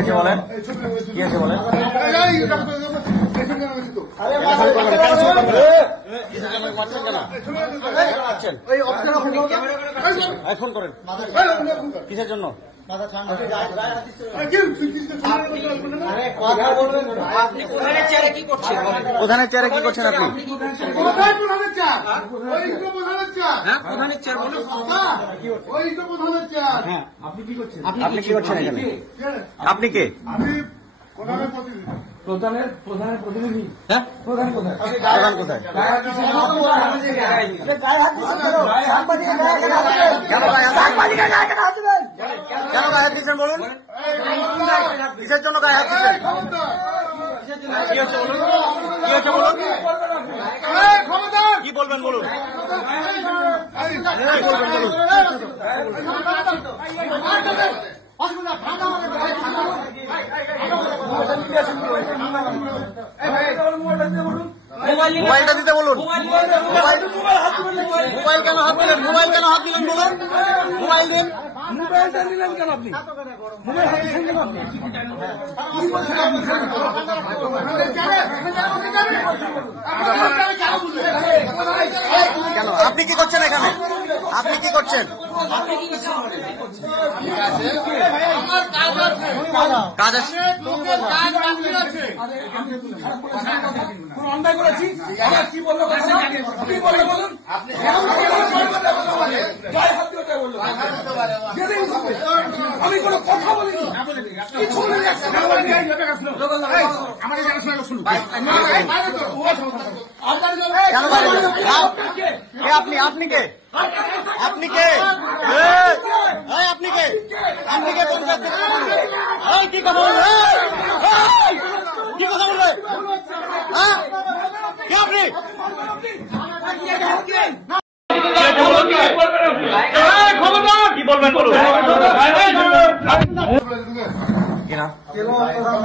আছে বলেন? কি আছে বলেন? ফোন করেন কিসের জন্য? প্রধানের চেয়ারে কি করছেন আপনি? প্রধানের চেয়ার আপনি কি করছেন এখানে? আপনি কে? প্রধানের প্রতিনিধি। হ্যাঁ, প্রধান কোথায়? প্রধান কোথায়? কেন গায়ে হাত দিচ্ছেন বলুন? কিসের জন্য গায়ে হাত দিচ্ছেন? কি হচ্ছে বলুন? কি হচ্ছে বলুন? কি বলবেন বলুন? মোবাইলটা দিতে বলুন। মোবাইল কেন হাত দিলেন? মোবাইল কেন হাত দিলেন বলুন? মোবাইল দিন। মোবাইলটা দিলেন কেন আপনি? মোবাইল হাত দিলেন কেন আপনি? কেন আপনি কি করছেন এখানে? আপনি কি করছেন? কাজ আছে। অন্যায় করেছি কি বললো? বলুন। আমি কোনো কথা বলিনি। আপনি কে? আপনি কে? আপনি কে? আপনি কে? কি কথা বলবে? কি কথা বলবে? কে আপনি? কি বলবেন বলুন? কি না?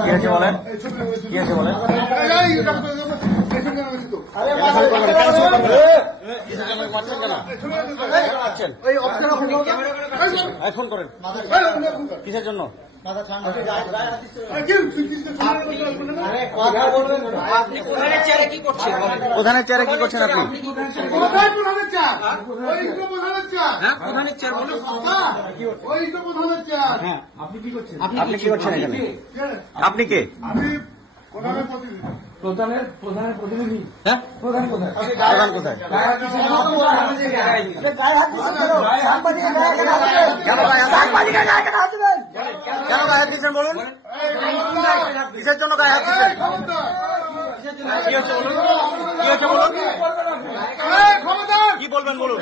কি আছে বলেন? কি আছে বলেন? ফোন করেন কিসের জন্য? প্রধানের চেয়ারে কি করছেন আপনি? প্রধানের চেয়ার আপনি কি করছেন এখানে? আপনি কে? প্রধানের প্রতিনিধি। হ্যাঁ, প্রধান কোথায়? প্রধান কোথায়? কেন গায়ে হাত দিচ্ছেন বলুন? কিসের জন্য গায়ে হাত দিচ্ছেন? কি হচ্ছে বলুন? কি হচ্ছে বলুন? কি বলবেন বলুন?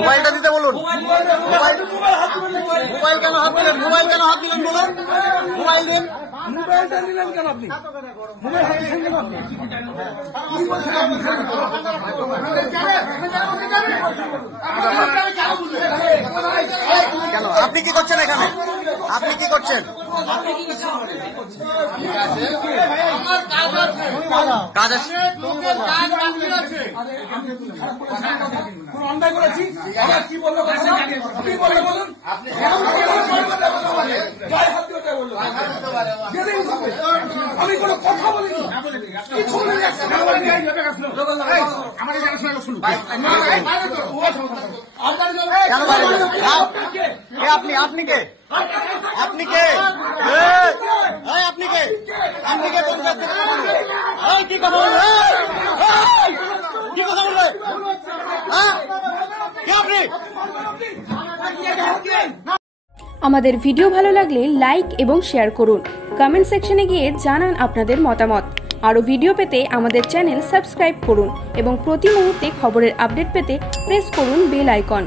মোবাইলটা দিতে বলুন। মোবাইল কেন হাত দিলেন? মোবাইল কেন হাত দিলেন বলুন? মোবাইল দিন। মোবাইলটা দিলেন কেন আপনি? মোবাইল হাত দিলেন কেন আপনি? কেন আপনি কি করছেন এখানে? আপনি কি করছেন? কাজ আছে। অন্যায় করেছি কি বললো? বলুন। আমি কোনো কথা বলিনি। আপনি কে? আপনি কে? আপনি কে? আপনি কে? কি কথা বলবে? কি কথা বলবে? আমাদের ভিডিও ভালো লাগলে লাইক এবং শেয়ার করুন। কমেন্ট সেকশনে গিয়ে জানান আপনাদের মতামত। আরও ভিডিও পেতে আমাদের চ্যানেল সাবস্ক্রাইব করুন এবং প্রতি মুহূর্তে খবরের আপডেট পেতে প্রেস করুন বেল আইকন।